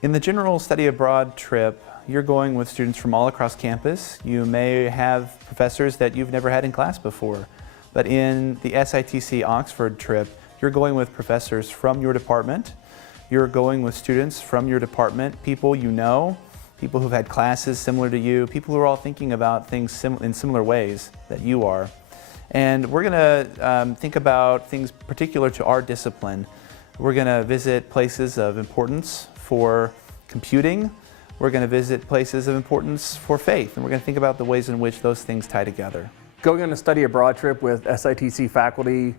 In the general study abroad trip, you're going with students from all across campus. You may have professors that you've never had in class before. But in the SITC Oxford trip, you're going with professors from your department. You're going with students from your department, people you know, people who've had classes similar to you, people who are all thinking about things in similar ways that you are. And we're going to think about things particular to our discipline. We're going to visit places of importance for computing. We're going to visit places of importance for faith, and we're going to think about the ways in which those things tie together. Going on a study abroad trip with SITC faculty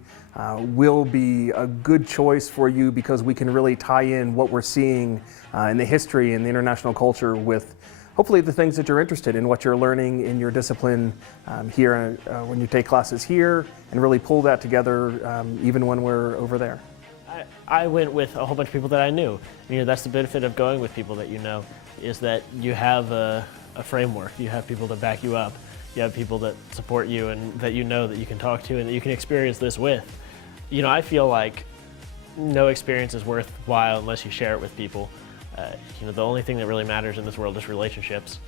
will be a good choice for you because we can really tie in what we're seeing in the history and the international culture with hopefully the things that you're interested in, what you're learning in your discipline here when you take classes here, and really pull that together even when we're over there. I went with a whole bunch of people that I knew. That's the benefit of going with people that you know, is that you have a framework. You have people that back you up. You have people that support you and that you know that you can talk to and that you can experience this with. I feel like no experience is worthwhile unless you share it with people. The only thing that really matters in this world is relationships.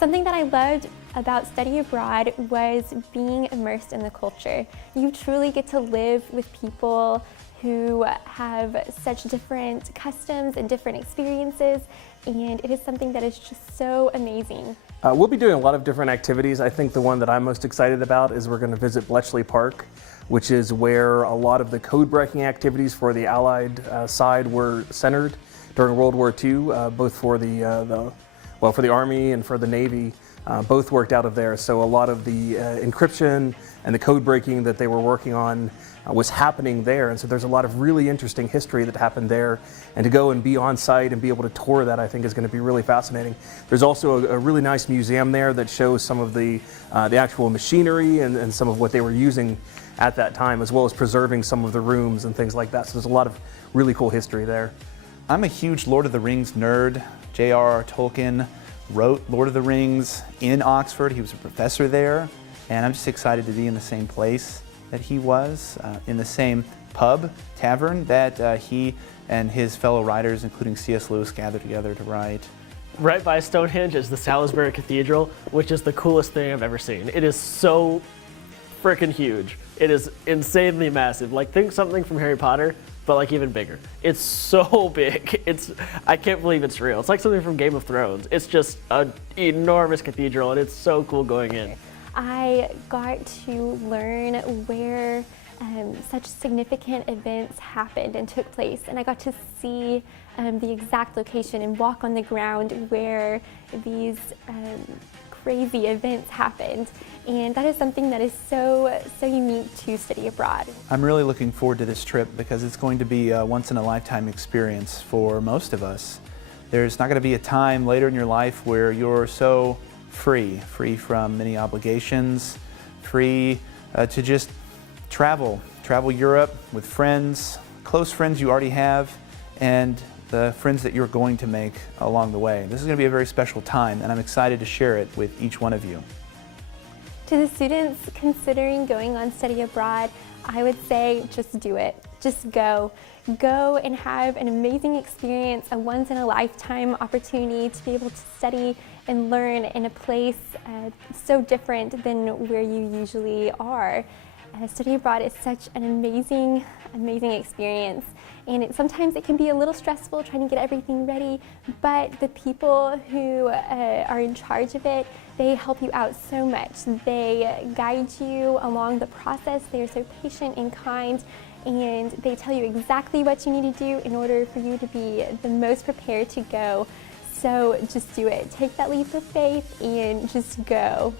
Something that I loved about study abroad was being immersed in the culture. You truly get to live with people who have such different customs and different experiences, and it is something that is just so amazing. We'll be doing a lot of different activities. I think the one that I'm most excited about is we're going to visit Bletchley Park, which is where a lot of the code-breaking activities for the Allied side were centered during World War II, both for for the Army and for the Navy. Both worked out of there, so a lot of the encryption and the code breaking that they were working on was happening there, and so there's a lot of really interesting history that happened there, and to go and be on site and be able to tour that I think is going to be really fascinating. There's also a really nice museum there that shows some of the actual machinery and some of what they were using at that time, as well as preserving some of the rooms and things like that, so there's a lot of really cool history there. I'm a huge Lord of the Rings nerd. J.R.R. Tolkien wrote Lord of the Rings in Oxford. He was a professor there, and I'm just excited to be in the same place that he was, in the same tavern that he and his fellow writers, including C.S. Lewis, gathered together to write. Right by Stonehenge is the Salisbury Cathedral, which is the coolest thing I've ever seen. It is so freaking huge. It is insanely massive. Like, think something from Harry Potter, but like even bigger. It's so big. I can't believe it's real. It's like something from Game of Thrones. It's just an enormous cathedral, and it's so cool going in. I got to learn where such significant events happened and took place, and I got to see the exact location and walk on the ground where these crazy events happened, and that is something that is so unique to study abroad. I'm really looking forward to this trip because it's going to be a once-in-a-lifetime experience for most of us. There's not going to be a time later in your life where you're so free from many obligations, free to just travel Europe with friends, close friends you already have, and the friends that you're going to make along the way. This is going to be a very special time, and I'm excited to share it with each one of you. To the students considering going on study abroad, I would say just do it. Just go. Go and have an amazing experience, a once-in-a-lifetime opportunity to be able to study and learn in a place so different than where you usually are. Study abroad is such an amazing experience, and sometimes it can be a little stressful trying to get everything ready, but the people who are in charge of it, they help you out so much. They guide you along the process. They are so patient and kind, and they tell you exactly what you need to do in order for you to be the most prepared to go. So just do it. Take that leap of faith and just go.